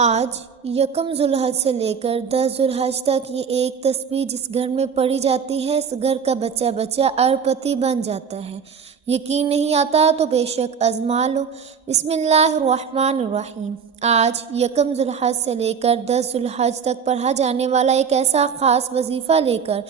آج یکم ذوالحج سے لے کر 10 ذوالحج تک یہ ایک تسبیح جس گھر میں پڑھی جاتی ہے اس گھر کا بچہ بچہ اربپتی بن جاتا ہے۔ یقین نہیں آتا تو بے شک آزما لو۔ بسم اللہ الرحمن الرحیم۔ آج یکم ذوالحج سے لے کر 10 ذوالحج تک پڑھا جانے والا ایک ایسا خاص وظیفہ لے کر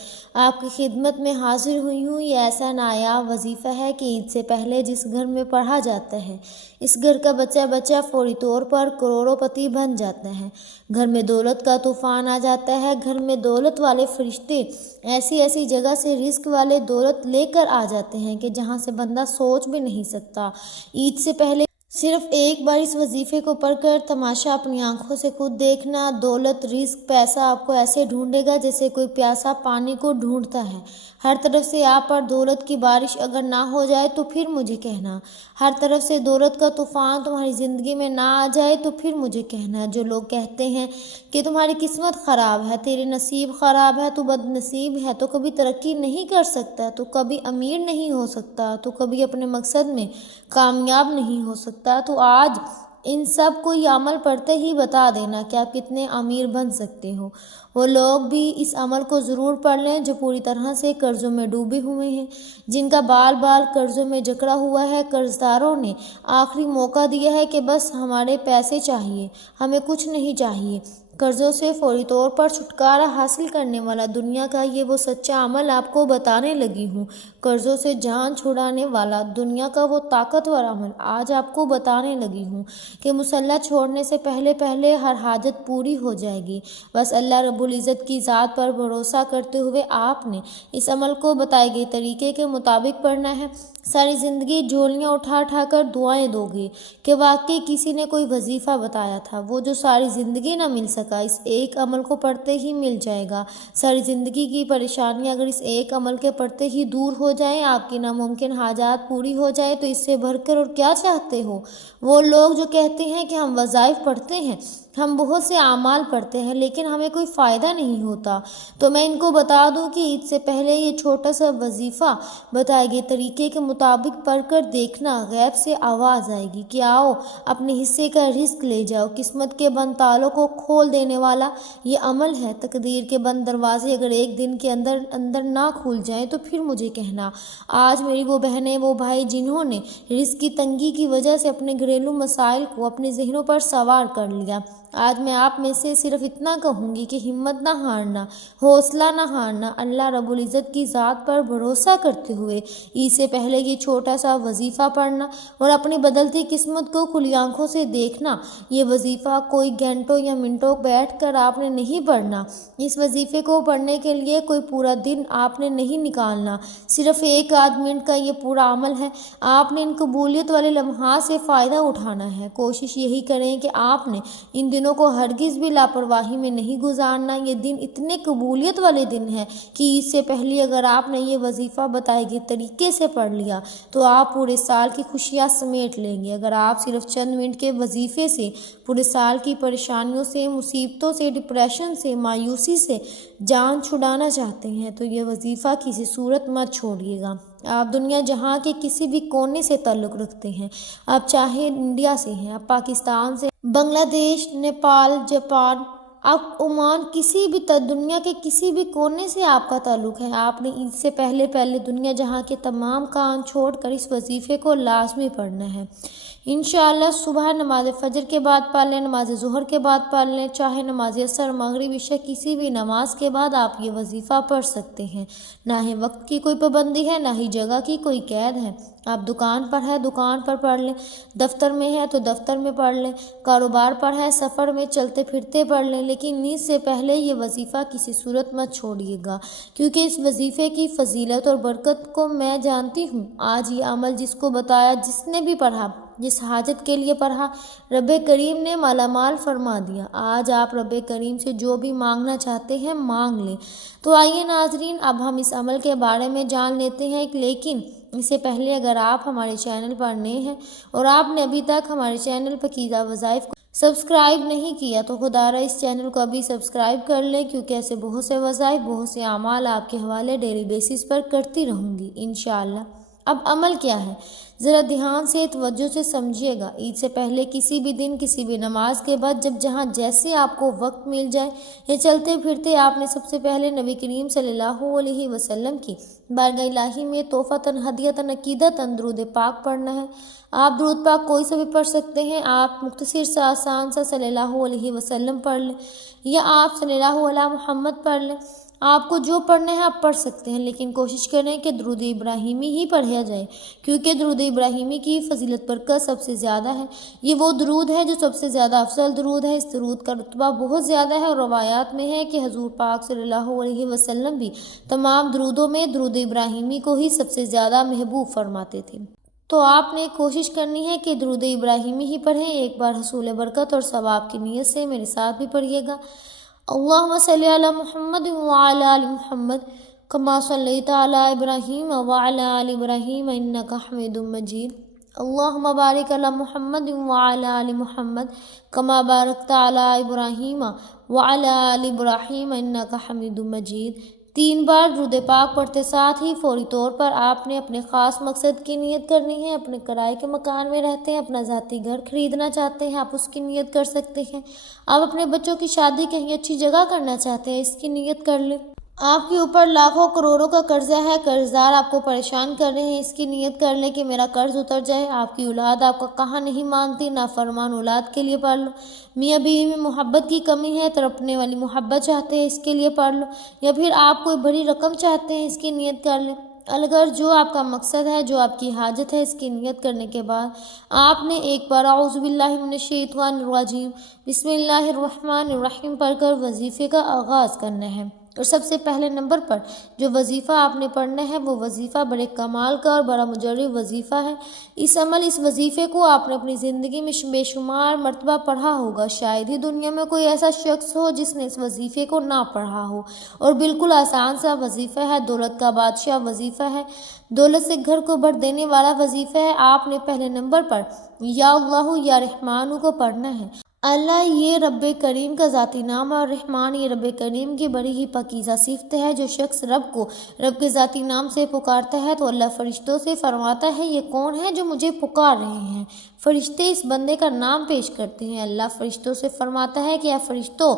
آپ کی خدمت میں حاضر ہوئی ہوں۔ یہ ایسا نایاب وظیفہ ہے کہ عید سے پہلے جس گھر میں پڑھا جاتا ہے اس گھر کا بچہ بچہ فوری طور پر کروڑوں پتی بن جاتا ہے۔ گھر میں دولت کا طوفان آ جاتا ہے۔ گھر میں دولت والے فرشتے ایسی ایسی جگہ سے رزق والے دولت لے کر آ جاتے ہیں کہ جہاں سے بندہ سوچ بھی نہیں سکتا۔ عید سے پہلے صرف ایک بار اس وظیفے کو پڑھ کر تماشا اپنی آنکھوں سے خود دیکھنا۔ دولت، رزق، پیسہ آپ کو ایسے ڈھونڈے گا جیسے کوئی پیاسا پانی کو ڈھونڈتا ہے۔ ہر طرف سے آپ پر دولت کی بارش اگر نہ ہو جائے تو پھر مجھے کہنا۔ ہر طرف سے دولت کا طوفان تمہاری زندگی میں نہ آ جائے تو پھر مجھے کہنا۔ جو لوگ کہتے ہیں کہ تمہاری قسمت خراب ہے، تیرے نصیب خراب ہے، تو بد نصیب ہے، تو کبھی ترقی نہیں کر سکتا، تو کبھی امیر نہیں ہو سکتا، تو کبھی اپنے مقصد میں کامیاب نہیں ہو سکتا، تو آج ان سب کو یہ عمل پڑھتے ہی بتا دینا کہ آپ کتنے امیر بن سکتے ہو۔ وہ لوگ بھی اس عمل کو ضرور پڑھ لیں جو پوری طرح سے قرضوں میں ڈوبے ہوئے ہیں، جن کا بال بال قرضوں میں جکڑا ہوا ہے۔ قرضداروں نے آخری موقع دیا ہے کہ بس ہمارے پیسے چاہیے، ہمیں کچھ نہیں چاہیے۔ قرضوں سے فوری طور پر چھٹکارا حاصل کرنے والا دنیا کا یہ وہ سچا عمل آپ کو بتانے لگی ہوں۔ قرضوں سے جان چھڑانے والا دنیا کا وہ طاقتور عمل آج آپ کو بتانے لگی ہوں کہ مصلح چھوڑنے سے پہلے پہلے ہر حاجت پوری ہو جائے گی۔ بس اللہ رب العزت کی ذات پر بھروسہ کرتے ہوئے آپ نے اس عمل کو بتائے گئے طریقے کے مطابق پڑھنا ہے۔ ساری زندگی جھولیاں اٹھا اٹھا کر دعائیں دو گے کہ واقعی کسی نے کوئی وظیفہ بتایا تھا، وہ جو ساری زندگی نہ مل سکا اس ایک عمل کو پڑھتے ہی مل جائے گا۔ ساری زندگی کی پریشانیاں اگر اس ایک عمل کے پڑھتے ہی دور ہو جائیں، آپ کی ناممکن حاجات پوری ہو جائے، تو اس سے بڑھ کر اور کیا چاہتے ہو؟ وہ لوگ جو کہتے ہیں کہ ہم وظائف پڑھتے ہیں، ہم بہت سے اعمال پڑھتے ہیں لیکن ہمیں کوئی فائدہ نہیں ہوتا، تو میں ان کو بتا دوں کہ عید سے پہلے یہ چھوٹا سا وظیفہ بتائے گئے طریقے کے مطابق پڑھ کر دیکھنا۔ غیب سے آواز آئے گی کہ آؤ اپنے حصے کا رزق لے جاؤ۔ قسمت کے بند تالوں کو کھول دینے والا یہ عمل ہے۔ تقدیر کے بند دروازے اگر ایک دن کے اندر اندر نہ کھل جائیں تو پھر مجھے کہنا۔ آج میری وہ بہنیں، وہ بھائی جنہوں نے رزق کی تنگی کی وجہ سے اپنے گھریلو مسائل کو اپنے ذہنوں پر سوار کر لیا، آج میں آپ میں سے صرف اتنا کہوں گی کہ ہمت نہ ہارنا، حوصلہ نہ ہارنا، اللہ رب العزت کی ذات پر بھروسہ کرتے ہوئے عید سے پہلے یہ چھوٹا سا وظیفہ پڑھنا اور اپنی بدلتی قسمت کو کھلی آنکھوں سے دیکھنا۔ یہ وظیفہ کوئی گھنٹوں یا منٹوں بیٹھ کر آپ نے نہیں پڑھنا۔ اس وظیفے کو پڑھنے کے لیے کوئی پورا دن آپ نے نہیں نکالنا، صرف ایک آدھ منٹ کا یہ پورا عمل ہے۔ آپ نے ان قبولیت والے لمحات سے فائدہ اٹھانا ہے۔ کوشش یہی کریں کہ آپ نے ان دنوں کو ہرگز بھی لاپرواہی میں نہیں گزارنا۔ یہ دن اتنے قبولیت والے دن ہیں کہ عید سے پہلے اگر آپ نے یہ وظیفہ بتائے گئے طریقے سے پڑھ لیا تو آپ پورے سال کی خوشیاں سمیٹ لیں گے۔ اگر آپ صرف چند منٹ کے وظیفے سے پورے سال کی پریشانیوں سے، مصیبتوں سے، ڈپریشن سے، مایوسی سے جان چھڑانا چاہتے ہیں تو یہ وظیفہ کسی صورت مت چھوڑیے گا۔ آپ دنیا جہاں کے کسی بھی کونے سے تعلق رکھتے ہیں، آپ چاہے انڈیا سے ہیں، آپ پاکستان سے، بنگلہ دیش، نیپال، جاپان، آپ عمان، کسی بھی دنیا کے کسی بھی کونے سے آپ کا تعلق ہے، آپ نے عید سے پہلے پہلے دنیا جہاں کے تمام کام چھوڑ کر اس وظیفے کو لازمی پڑھنا ہے۔ انشاءاللہ صبح نماز فجر کے بعد پڑھ لیں، نماز ظہر کے بعد پڑھ لیں، چاہے نماز عصر، مغرب، عشاء، کسی بھی نماز کے بعد آپ یہ وظیفہ پڑھ سکتے ہیں۔ نہ ہی وقت کی کوئی پابندی ہے، نہ ہی جگہ کی کوئی قید ہے۔ آپ دکان پر ہے، دکان پر پڑھ لیں، دفتر میں ہے تو دفتر میں پڑھ لیں، کاروبار پر ہے، سفر میں چلتے پھرتے پڑھ لیں، لیکن عید سے پہلے یہ وظیفہ کسی صورت مت چھوڑیے گا، کیونکہ اس وظیفے کی فضیلت اور برکت کو میں جانتی ہوں۔ آج یہ عمل جس کو بتایا، جس نے بھی پڑھا، جس حاجت کے لیے پڑھا، رب کریم نے مالا مال فرما دیا۔ آج آپ رب کریم سے جو بھی مانگنا چاہتے ہیں مانگ لیں۔ تو آئیے ناظرین، اب ہم اس عمل کے بارے میں جان لیتے ہیں، لیکن اس سے پہلے اگر آپ ہمارے چینل پر نئے ہیں اور آپ نے ابھی تک ہمارے چینل پاکیزہ وظائف کو سبسکرائب نہیں کیا تو خدا را اس چینل کو ابھی سبسکرائب کر لیں، کیونکہ ایسے بہت سے وظائف، بہت سے اعمال آپ کے حوالے ڈیلی بیسس پر کرتی رہوں گی انشاءاللہ۔ اب عمل کیا ہے؟ ذرا دھیان سے توجہ سے سمجھیے گا۔ عید سے پہلے کسی بھی دن کسی بھی نماز کے بعد جب جہاں جیسے آپ کو وقت مل جائے یا چلتے پھرتے آپ نے سب سے پہلے نبی کریم صلی اللہ علیہ وسلم کی بارگاہ الہی میں تحفتاً ہدیۃً عقیدتاً درود پاک پڑھنا ہے۔ آپ درود پاک کوئی سا بھی پڑھ سکتے ہیں۔ آپ مختصر سا آسان سا صلی اللہ علیہ وسلم پڑھ لیں یا آپ صلی اللہ علیہ محمد پڑھ لیں۔ آپ کو جو پڑھنا ہے آپ پڑھ سکتے ہیں، لیکن کوشش کریں کہ درود ابراہیمی ہی پڑھا جائے، کیونکہ درود ابراہیمی کی فضیلت برکت سب سے زیادہ ہے۔ یہ وہ درود ہے جو سب سے زیادہ افضل درود ہے۔ اس درود کا رتبہ بہت زیادہ ہے اور روایات میں ہے کہ حضور پاک صلی اللہ علیہ وسلم بھی تمام درودوں میں درود ابراہیمی کو ہی سب سے زیادہ محبوب فرماتے تھے۔ تو آپ نے کوشش کرنی ہے کہ درود ابراہیمی ہی پڑھیں۔ ایک بار حصول برکت اور ثواب کی نیت سے میرے ساتھ بھی پڑھیے گا۔ اللہم صلی علی محمد وعلی آل محمد کما صلیت علی ابراہیم وعلی آل ابراہیم انک حمید مجید۔ اللہم بارک علی محمد وعلی آل محمد کما بارکت علی ابراہیم وعلی آل ابراہیم انک حمید مجید۔ 3 بار درود پاک پڑھتے ساتھ ہی فوری طور پر آپ نے اپنے خاص مقصد کی نیت کرنی ہے۔ اپنے کرائے کے مکان میں رہتے ہیں، اپنا ذاتی گھر خریدنا چاہتے ہیں، آپ اس کی نیت کر سکتے ہیں۔ آپ اپنے بچوں کی شادی کہیں اچھی جگہ کرنا چاہتے ہیں، اس کی نیت کر لیں۔ آپ کے اوپر لاکھوں کروڑوں کا قرضہ ہے، قرضدار آپ کو پریشان کر رہے ہیں، اس کی نیت کر لیں کہ میرا قرض اتر جائے۔ آپ کی اولاد آپ کا کہاں نہیں مانتی، نافرمان اولاد کے لیے پڑھ لو۔ میاں بیوی میں محبت کی کمی ہے، تڑپنے والی محبت چاہتے ہیں، اس کے لیے پڑھ لو۔ یا پھر آپ کوئی بڑی رقم چاہتے ہیں، اس کی نیت کر لیں۔ اگر جو آپ کا مقصد ہے، جو آپ کی حاجت ہے، اس کی نیت کرنے کے بعد آپ نے ایک بار اعوذ باللہ من الشیطان الرجیم بسم اللہ الرحمن الرحیم پڑھ کر وظیفے کا آغاز کرنا ہے۔ اور سب سے پہلے نمبر پر جو وظیفہ آپ نے پڑھنا ہے وہ وظیفہ بڑے کمال کا اور بڑا مجرب وظیفہ ہے۔ اس وظیفے کو آپ نے اپنی زندگی میں بے شمار مرتبہ پڑھا ہوگا۔ شاید ہی دنیا میں کوئی ایسا شخص ہو جس نے اس وظیفے کو نہ پڑھا ہو، اور بالکل آسان سا وظیفہ ہے، دولت کا بادشاہ وظیفہ ہے، دولت سے گھر کو بھر دینے والا وظیفہ ہے۔ آپ نے پہلے نمبر پر یا اللہ یا رحمان کو پڑھنا ہے۔ اللہ یہ رب کریم کا ذاتی نام ہے اور رحمان یہ رب کریم کی بڑی ہی پاکیزہ صفت ہے۔ جو شخص رب کو رب کے ذاتی نام سے پکارتا ہے تو اللہ فرشتوں سے فرماتا ہے یہ کون ہے جو مجھے پکار رہے ہیں؟ فرشتے اس بندے کا نام پیش کرتے ہیں۔ اللہ فرشتوں سے فرماتا ہے کہ اے فرشتوں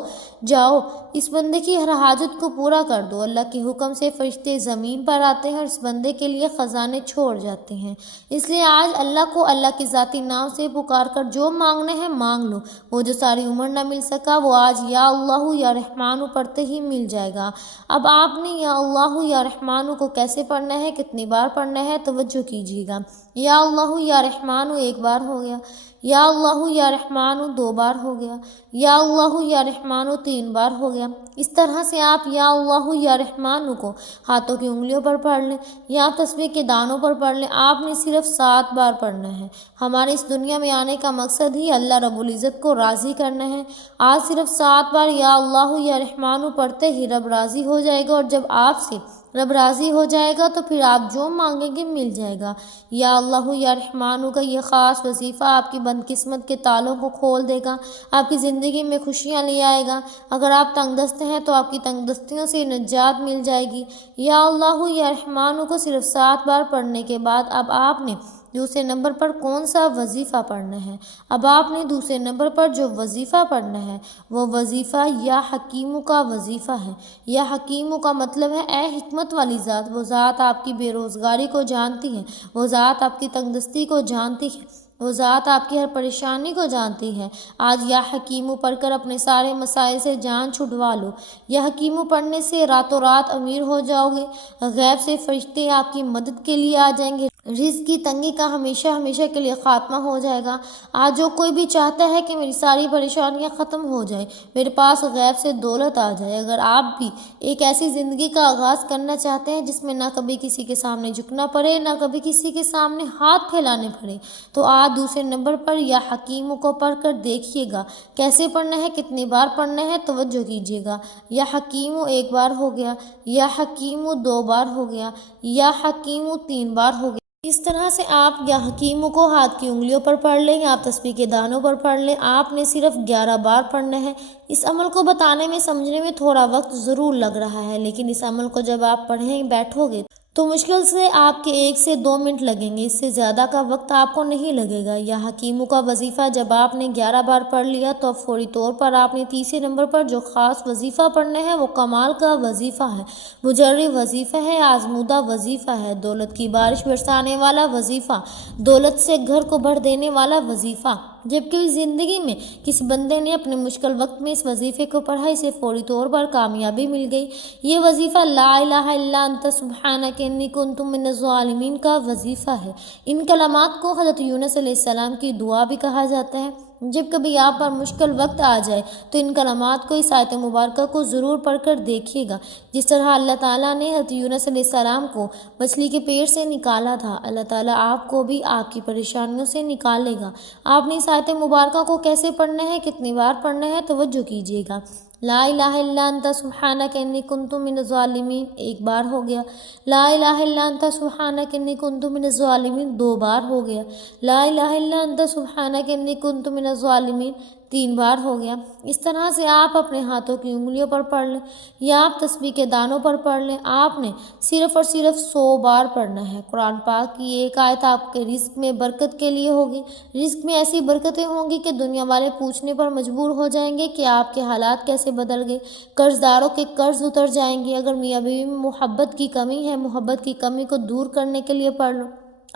جاؤ اس بندے کی ہر حاجت کو پورا کر دو۔ اللہ کے حکم سے فرشتے زمین پر آتے ہیں اور اس بندے کے لیے خزانے چھوڑ جاتے ہیں۔ اس لیے آج اللہ کو اللہ کے ذاتی نام سے پکار کر جو مانگنا ہے مانگ لو۔ وہ جو ساری عمر نہ مل سکا وہ آج یا اللہ یا رحمان پڑھتے ہی مل جائے گا۔ اب آپ نے یا اللہ یا رحمان کو کیسے پڑھنا ہے، کتنی بار پڑھنا ہے، توجہ کیجیے گا۔ یا اللہ یا رحمان 1 بار ہو گیا، یا اللہ یا رحمان 2 بار ہو گیا، یا اللہ یا رحمان 3 بار ہو گیا۔ اس طرح سے آپ یا اللہ یا رحمان کو ہاتھوں کی انگلیوں پر پڑھ لیں یا تسبیح کے دانوں پر پڑھ لیں۔ آپ نے صرف 7 بار پڑھنا ہے۔ ہمارے اس دنیا میں آنے کا مقصد ہی اللہ رب العزت کو راضی کرنا ہے۔ آج صرف 7 بار یا اللہ یا رحمان پڑھتے ہی رب راضی ہو جائے گا، اور جب آپ سے رب راضی ہو جائے گا تو پھر آپ جو مانگیں گے مل جائے گا۔ یا اللہ یا رحمان کا یہ خاص وظیفہ آپ کی بد قسمت کے تالوں کو کھول دے گا، آپ کی زندگی میں خوشیاں لے آئے گا۔ اگر آپ تنگ دست ہیں تو آپ کی تنگ دستیوں سے نجات مل جائے گی۔ یا اللہ یا رحمان کو صرف 7 بار پڑھنے کے بعد اب آپ نے دوسرے نمبر پر کون سا وظیفہ پڑھنا ہے؟ اب آپ نے دوسرے نمبر پر جو وظیفہ پڑھنا ہے وہ وظیفہ یا حکیموں کا وظیفہ ہے۔ یا حکیموں کا مطلب ہے اے حکمت والی ذات، وہ ذات آپ کی بے روزگاری کو جانتی ہے، وہ ذات آپ کی تنگ دستی کو جانتی ہے، وہ ذات آپ کی ہر پریشانی کو جانتی ہے۔ آج یا حکیموں پڑھ کر اپنے سارے مسائل سے جان چھڑوا لو۔ یا حکیموں پڑھنے سے راتوں رات امیر ہو جاؤ گے، غیب سے فرشتے آپ کی مدد کے لیے آ جائیں گے، رزق کی تنگی کا ہمیشہ ہمیشہ کے لیے خاتمہ ہو جائے گا۔ آج جو کوئی بھی چاہتا ہے کہ میری ساری پریشانیاں ختم ہو جائیں، میرے پاس غیب سے دولت آ جائے، اگر آپ بھی ایک ایسی زندگی کا آغاز کرنا چاہتے ہیں جس میں نہ کبھی کسی کے سامنے جھکنا پڑے، نہ کبھی کسی کے سامنے ہاتھ پھیلانے پڑے، تو آج دوسرے نمبر پر یا حکیموں کو پڑھ کر دیکھیے گا کیسے پڑھنا ہے، کتنی بار پڑھنا ہے، توجہ کیجیے گا۔ یا حکیموں 1 بار ہو گیا، یا حکیموں 2 بار ہو گیا، یا حکیموں 3 بار ہو گیا۔ اس طرح سے آپ یا حکیموں کو ہاتھ کی انگلیوں پر پڑھ لیں یا آپ تسبیح کے دانوں پر پڑھ لیں۔ آپ نے صرف 11 بار پڑھنا ہے۔ اس عمل کو بتانے میں سمجھنے میں تھوڑا وقت ضرور لگ رہا ہے، لیکن اس عمل کو جب آپ پڑھیں بیٹھو گے تو مشکل سے آپ کے 1 سے 2 منٹ لگیں گے، اس سے زیادہ کا وقت آپ کو نہیں لگے گا۔ یا حکیموں کا وظیفہ جب آپ نے 11 بار پڑھ لیا تو اب فوری طور پر آپ نے تیسرے نمبر پر جو خاص وظیفہ پڑھنا ہے وہ کمال کا وظیفہ ہے، مجرب وظیفہ ہے، آزمودہ وظیفہ ہے، دولت کی بارش برسانے والا وظیفہ، دولت سے گھر کو بھر دینے والا وظیفہ۔ جب کبھی زندگی میں کسی بندے نے اپنے مشکل وقت میں اس وظیفے کو پڑھا، اسے فوری طور پر کامیابی مل گئی۔ یہ وظیفہ لا الہ الا انت سبحانک انی کنت من الظالمین کا وظیفہ ہے۔ ان کلمات کو حضرت یونس علیہ السلام کی دعا بھی کہا جاتا ہے۔ جب کبھی آپ پر مشکل وقت آ جائے تو ان کلمات کو، اس آیت مبارکہ کو ضرور پڑھ کر دیکھیے گا۔ جس طرح اللہ تعالیٰ نے حضرت یونس علیہ السلام کو مچھلی کے پیٹ سے نکالا تھا، اللہ تعالیٰ آپ کو بھی آپ کی پریشانیوں سے نکالے گا۔ آپ نے اس آیت مبارکہ کو کیسے پڑھنا ہے، کتنی بار پڑھنا ہے، توجہ کیجیے گا۔ لا الہ الا انت سبحانک انی کنت من الظالمین 1 بار ہو گیا، لا الہ الا انت سبحانک انی کنت من الظالمین 2 بار ہو گیا، لا الہ الا انت سبحانک انی کنت من الظالمین 3 بار ہو گیا۔ اس طرح سے آپ اپنے ہاتھوں کی انگلیوں پر پڑھ لیں یا آپ تسبیح کے دانوں پر پڑھ لیں، آپ نے صرف اور صرف 100 بار پڑھنا ہے۔ قرآن پاک کی ایک آیت آپ کے رزق میں برکت کے لیے ہوگی۔ رزق میں ایسی برکتیں ہوں گی کہ دنیا والے پوچھنے پر مجبور ہو جائیں گے کہ آپ کے حالات کیسے بدل گئے۔ قرض داروں کے قرض اتر جائیں گے۔ اگر میاں بیوی میں محبت کی کمی ہے، محبت کی کمی کو دور کرنے کے لیے پڑھ لو۔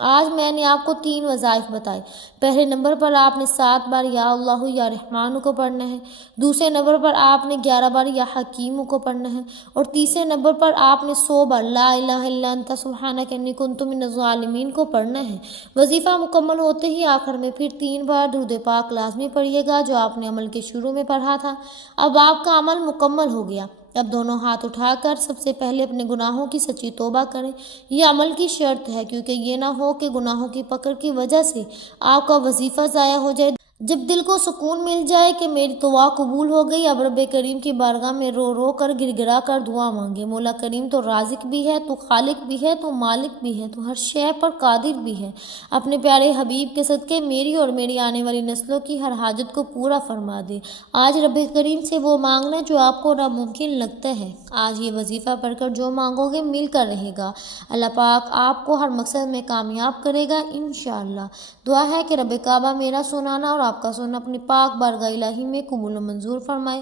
آج میں نے آپ کو 3 وظائف بتائے۔ پہلے نمبر پر آپ نے 7 بار یا اللہ یا رحمان کو پڑھنا ہے، دوسرے نمبر پر آپ نے 11 بار یا حکیم کو پڑھنا ہے، اور تیسرے نمبر پر آپ نے 100 بار لا الہ الا انت سبحانک انی کنت من الظالمین کو پڑھنا ہے۔ وظیفہ مکمل ہوتے ہی آخر میں پھر 3 بار درود پاک لازمی پڑھیے گا جو آپ نے عمل کے شروع میں پڑھا تھا۔ اب آپ کا عمل مکمل ہو گیا۔ اب دونوں ہاتھ اٹھا کر سب سے پہلے اپنے گناہوں کی سچی توبہ کریں۔ یہ عمل کی شرط ہے، کیونکہ یہ نہ ہو کہ گناہوں کی پکڑ کی وجہ سے آپ کا وظیفہ ضائع ہو جائے۔ جب دل کو سکون مل جائے کہ میری دعا قبول ہو گئی، اب رب کریم کی بارگاہ میں رو رو کر گر گرا کر دعا مانگے۔ مولا کریم تو رازق بھی ہے، تو خالق بھی ہے، تو مالک بھی ہے، تو ہر شے پر قادر بھی ہے۔ اپنے پیارے حبیب کے صدقے میری اور میری آنے والی نسلوں کی ہر حاجت کو پورا فرما دے۔ آج رب کریم سے وہ مانگنا جو آپ کو ناممکن لگتا ہے۔ آج یہ وظیفہ پڑھ کر جو مانگو گے مل کر رہے گا۔ اللہ پاک آپ کو ہر مقصد میں کامیاب کرے گا انشاءاللہ۔ دعا ہے کہ رب کعبہ میرا سنانا اور آپ کا سننا اپنی پاک بارگاہ الہی میں قبول و منظور فرمائے،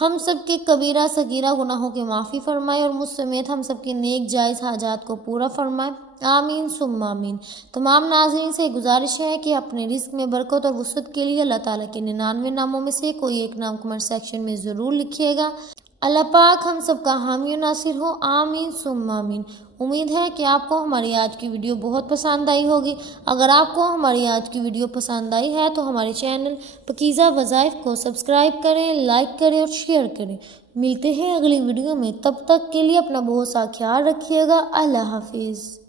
ہم سب کے کبیرہ صغیرہ گناہوں کے معافی فرمائے، اور مجھ سمیت ہم سب کے نیک جائز حاجات کو پورا فرمائے، آمین ثم آمین۔ تمام ناظرین سے گزارش ہے کہ اپنے رزق میں برکت اور وسعت کے لیے اللہ تعالیٰ کے 99 ناموں میں سے کوئی ایک نام کمنٹ سیکشن میں ضرور لکھیے گا۔ اللہ پاک ہم سب کا حامی و ناصر ہو، آمین ثم آمین۔ امید ہے کہ آپ کو ہماری آج کی ویڈیو بہت پسند آئی ہوگی۔ اگر آپ کو ہماری آج کی ویڈیو پسند آئی ہے تو ہمارے چینل پاکیزہ وظائف کو سبسکرائب کریں، لائک کریں اور شیئر کریں۔ ملتے ہیں اگلی ویڈیو میں، تب تک کے لیے اپنا بہت سا خیال رکھیے گا۔ اللہ حافظ۔